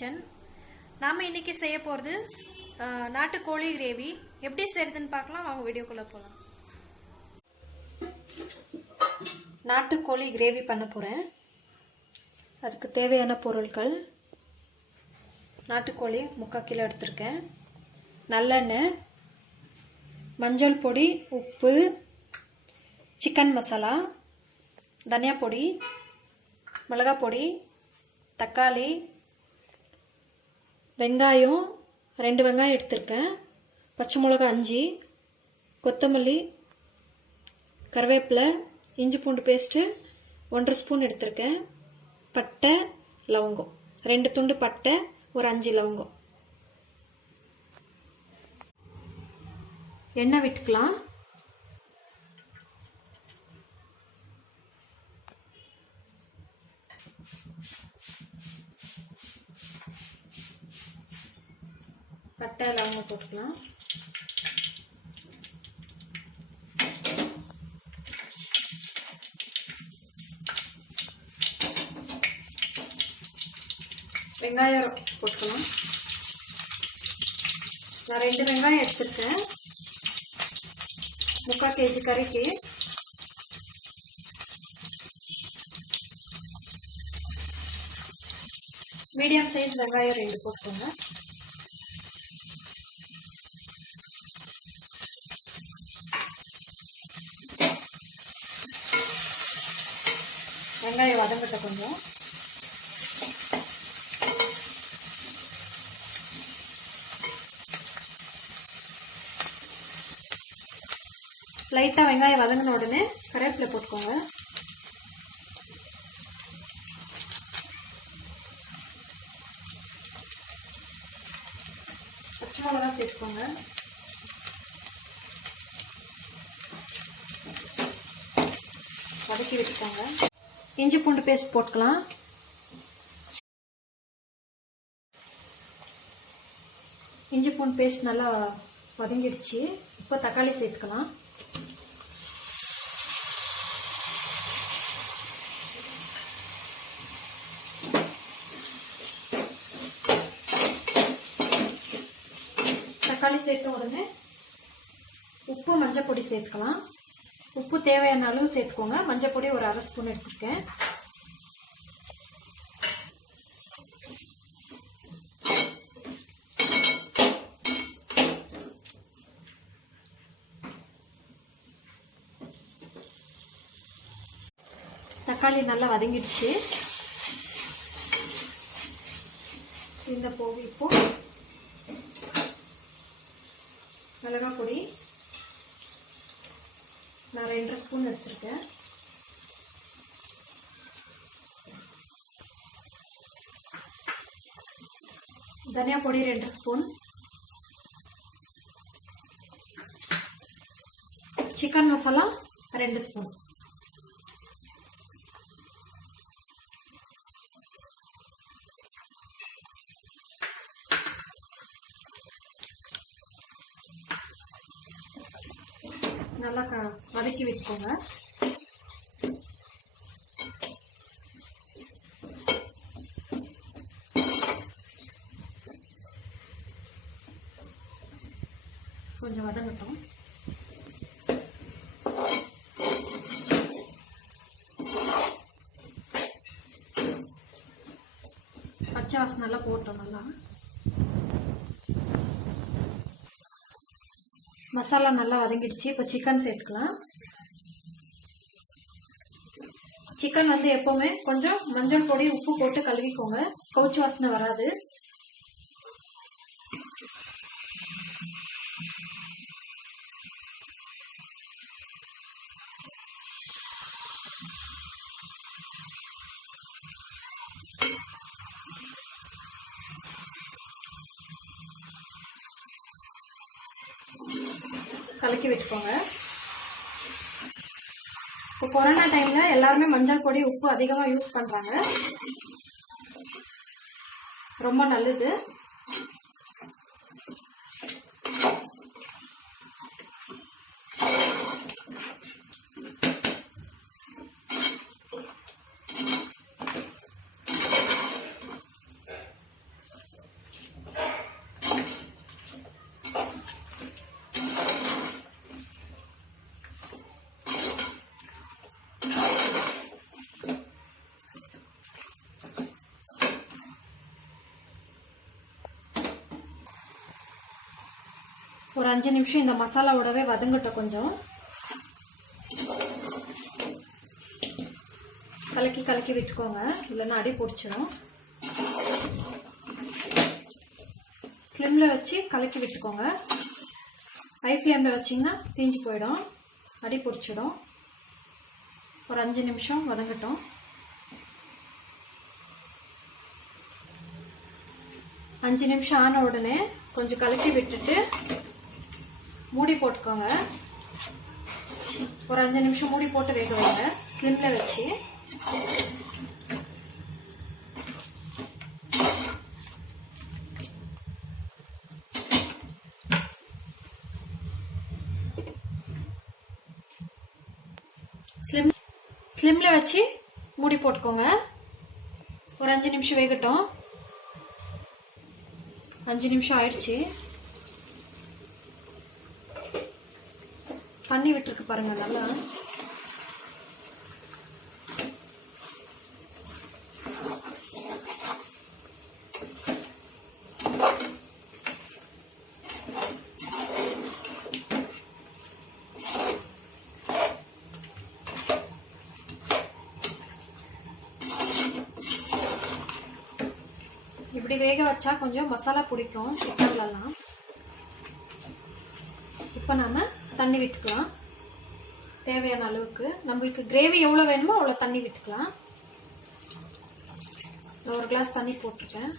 Kitchen. நாம இன்னைக்கு செய்ய போகிறது நாட்டுக்கோழி கிரேவி. எப்படி செய்யறதுன்னு பார்க்கலாம் வாங்க வீடியோக்குள்ள போகலாம். நாட்டுக்கோழி கிரேவி பண்ண போகிறேன். அதுக்கு தேவையான பொருட்கள்: நாட்டுக்கோழி 3/4 கிலோ எடுத்திருக்கேன், நல்லெண்ணெய், மஞ்சள் பொடி, உப்பு, சிக்கன் மசாலா, தனியா பொடி, மிளகாய் பொடி, தக்காளி, வெங்காயம் 2 வெங்காயம் எடுத்திருக்கேன், பச்சை மிளகா 5, கொத்தமல்லி, கருவேப்பிலை, இஞ்சி பூண்டு பேஸ்ட்டு 1/2 ஸ்பூன் எடுத்திருக்கேன், பட்டை, லவங்கம் 2 துண்டு பட்டை, ஒரு 5 லவங்கம். எண்ணெய் விட்டுக்கலாம். பட்டை லவங்கம் போட்டுக்கலாம். வெங்காயம் போட்டுக்கலாம். நான் 2 வெங்காயம் எடுத்துருக்கேன் 3/4 கேஜி கறிக்கு. மீடியம் சைஸ் வெங்காயம் 2 போட்டுக்கோங்க. வெங்காயம் வதங்கட்ட கொஞ்சம். லைட்டாக வெங்காயம் வதங்கின உடனே கருவேப்பிலை போட்டுக்கோங்க. பச்சை மிளகா சேர்த்துக்கோங்க. வதக்கி விட்டுக்கோங்க. இஞ்சி பூண்டு பேஸ்ட் போட்டுக்கலாம். இஞ்சி பூண்டு பேஸ்ட் நல்லா வதங்கிடுச்சு. இப்போ தக்காளி சேர்த்துக்கலாம். தக்காளி சேர்த்த உடனே உப்பு, மஞ்சள் பொடி சேர்த்துக்கலாம். உப்பு தேவையான அளவு சேர்த்துக்கோங்க. மஞ்சள் பொடி ஒரு 1/2 ஸ்பூன் எடுத்துருக்கேன். தக்காளி நல்லா வதங்கிடுச்சு. இந்த போகு இப்போ மிளகாய் பொடி நான் 2/2 ஸ்பூன் எடுத்துருக்கேன். தனியா பொடி 2/2 ஸ்பூன். Chicken masala 2 spoon. நல்லா வதக்கி விட்டுக்கோங்க. கொஞ்சம் வதங்கட்டும். பச்சை வாசனை நல்லா போட்டோம். நல்லா மசாலா நல்லா வதங்கிடுச்சு. இப்போ சிக்கன் சேர்த்துக்கலாம். சிக்கன் எப்பவுமே கொஞ்சம் மஞ்சள் பொடி, உப்பு போட்டு கழுவிக்கோங்க. கவுச்சி வாசனை வராது. கலக்கி வச்சுக்கோங்க. இப்போ கொரோனா டைம்ல எல்லாருமே மஞ்சள் பொடி, உப்பு அதிகமா யூஸ் பண்றாங்க. ரொம்ப நல்லது. ஒரு 5 நிமிஷம் இந்த மசாலாவோடவே வதங்கட்டும். கொஞ்சம் கலக்கி கலக்கி விட்டுக்கோங்க, இல்லைன்னா அடி பிடிச்சிடும். ஸ்லிம்ல வச்சு கலக்கி விட்டுக்கோங்க. ஹை ஃப்ளேம்ல வச்சிங்கன்னா தீஞ்சு போயிடும், அடி பிடிச்சிடும். ஒரு 5 நிமிஷம் வதங்கட்டும். அஞ்சு நிமிஷம் ஆன உடனே கொஞ்சம் கலக்கி விட்டுட்டு மூடி போட்டுக்கோங்க. ஒரு 5 நிமிஷம் மூடி போட்டு வேக வைங்க ஸ்லிம்ல வச்சு. ஸ்லிம்ல வச்சு மூடி போட்டுக்கோங்க. ஒரு 5 நிமிஷம் வேகட்டும். 5 நிமிஷம் ஆயிடுச்சு. தண்ணி விட்டுருக்கு பாருங்க நல்லா. இப்படி வேக வச்சா கொஞ்சம் மசாலா பிடிக்கும் சிக்கன்லாம். இப்போ நாம தண்ணி விட்டுக்கலாம் தேவையான அளவுக்கு. நம்மளுக்கு கிரேவி எவ்வளோ வேணுமோ அவ்வளோ தண்ணி விட்டுக்கலாம். நான் ஒரு கிளாஸ் தண்ணி போட்டிருக்கேன்.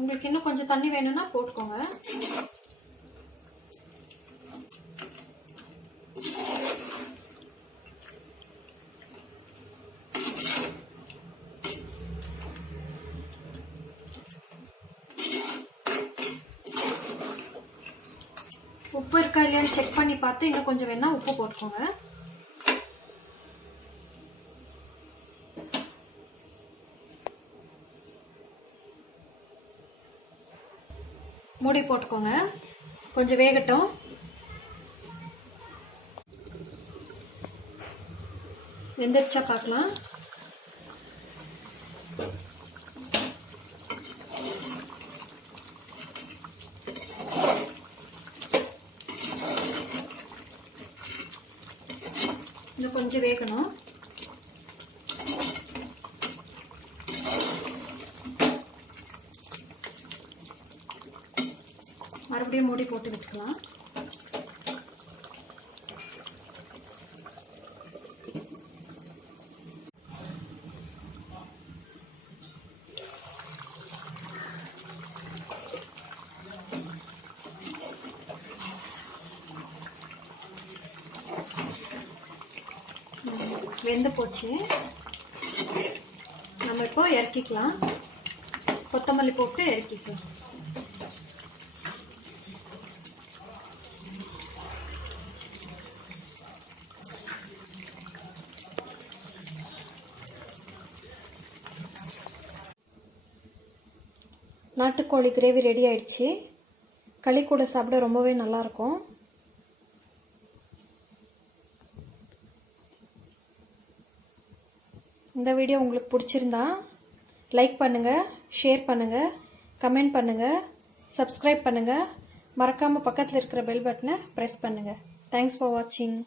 உங்களுக்கு இன்னும் கொஞ்சம் தண்ணி வேணும்னா போட்டுக்கோங்க. உப்பு இருக்கா இல்லையான்னு செக் பண்ணி பார்த்து இன்னும் கொஞ்சம் வேணா உப்பு போட்டுக்கோங்க. மூடி போட்டுக்கோங்க, கொஞ்சம் வேகட்டும். வெந்துடுச்சா பார்க்கலாம். இன்னும் கொஞ்சம் வேகணும். மறுபடியும் மூடி போட்டு விட்டுக்கலாம். வெந்து போச்சு. நம்ம இப்போ இறக்கிக்கலாம். கொத்தமல்லி போட்டு இறக்கிக்கலாம். நாட்டுக்கோழி கிரேவி ரெடி ஆயிடுச்சு. களி கூட சாப்பிட ரொம்பவே நல்லா இருக்கும். இந்த வீடியோ உங்களுக்கு பிடிச்சிருந்தா லைக் பண்ணுங்க, ஷேர் பண்ணுங்க, கமெண்ட் பண்ணுங்க, சப்ஸ்கிரைப் பண்ணுங்க. மறக்காம பக்கத்தில் இருக்கிற பெல் பட்டனை பிரஸ் பண்ணுங்க. தேங்க்ஸ் ஃபார் வாட்சிங்.